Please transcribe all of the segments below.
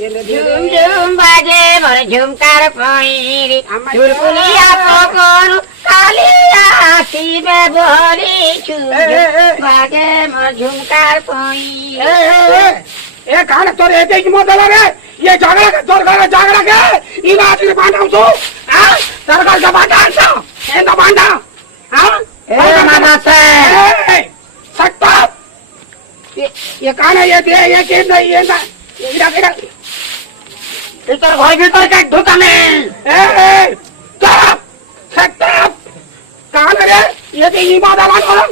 झुम झुम बाजे मोर झुमकार पैरी चुलबुलिया पकड़ कालिया आखी में बोली झुम बाजे मोर झुमकार पैरी। ए कान तोर एते की मोदला रे ये झगड़ा तोर घर झगड़ा के ई बात रे बांधा तू हां सरकार का बांधा ए ना बांधा हां ए मामा से सकता ये कान है ये के नहीं ये ना इधर इधर इधर भाई भीतर का दुकान है ए चुप सकता कान रे ये ते ई बात आला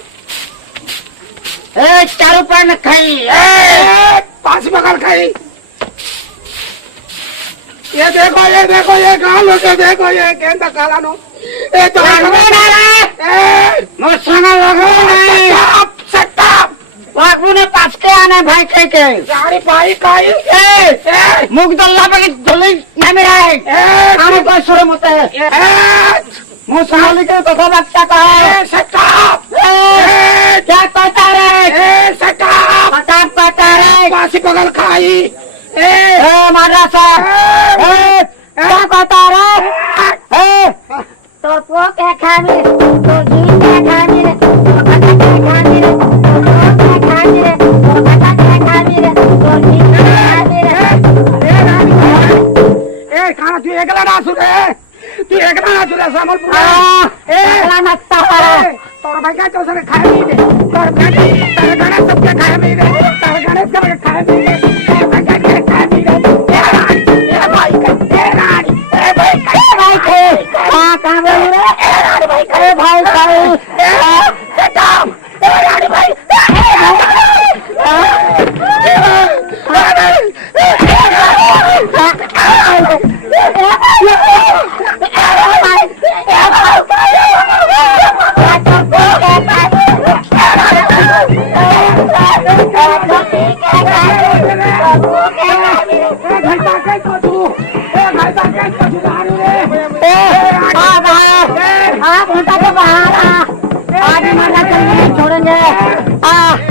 ए चारू पान खाई ए पांच बगल खाई ये देखो ये गांव लोग देखो ये केंदा काला नो ए तो ए मोसना लगो नहीं सकता वाकू ने पास के आने भाई के यारी भाई काई ए मुगदल्ला पे धुली ना मेरा है आने को सुर मत है मोसना लेके तो बच्चा का है सकता क्या पता रे सकता पता रे पांच बगल खाई ए मारा सा क्या पता रे तो पो के खामी तो जी के खामी रे तो खाता के खामी रे तो खामी रे तो खाता के खामी रे तो जी के खामी रे ए खाना तू एकला ना सुने तू एकला ना सुने समलपुर ए एकला मत तोर भाई का तो सरे खाए नहीं दे तोर गणेश सबके खाए नहीं दे तोर गणेश सबके खाए नहीं दे तोर भाई का खाए नहीं दे ए भाई का रानी ए भाई का कहां बोल रे ए रानी भाई का भाई भाई खत्म ए रानी भाई छोड़ेंगे अरे